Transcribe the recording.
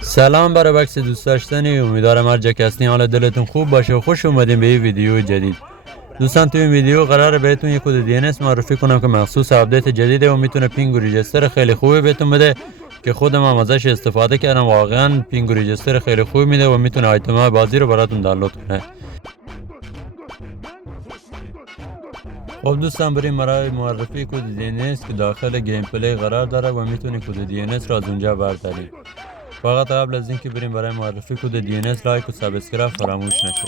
سلام برای بکس دوست داشتنی، امیدوارم هر جا که هستین حال دلتون خوب باشه و خوش اومدین به این ویدیو جدید. دوستان تو این ویدیو قراره بهتون یک کد DNS معرفی کنم که مخصوص آپدیت جدیده و میتونه پینگ و ریجستر خیلی خوبی بهتون بده که خودم هم ازش استفاده کردم. واقعا پینگ و ریجستر خیلی خوبی میده و میتونه آیتم های بازی رو براتون دانلود کنه. خب دوستان بریم برای معرفی کد DNS که داخل گیم پلی قرار داره و میتونید کد DNS را از اونجا بردارید. فقط قبل از اینکه بریم برای معرفی کد DNS لایک و سابسکرایب فراموش نشه.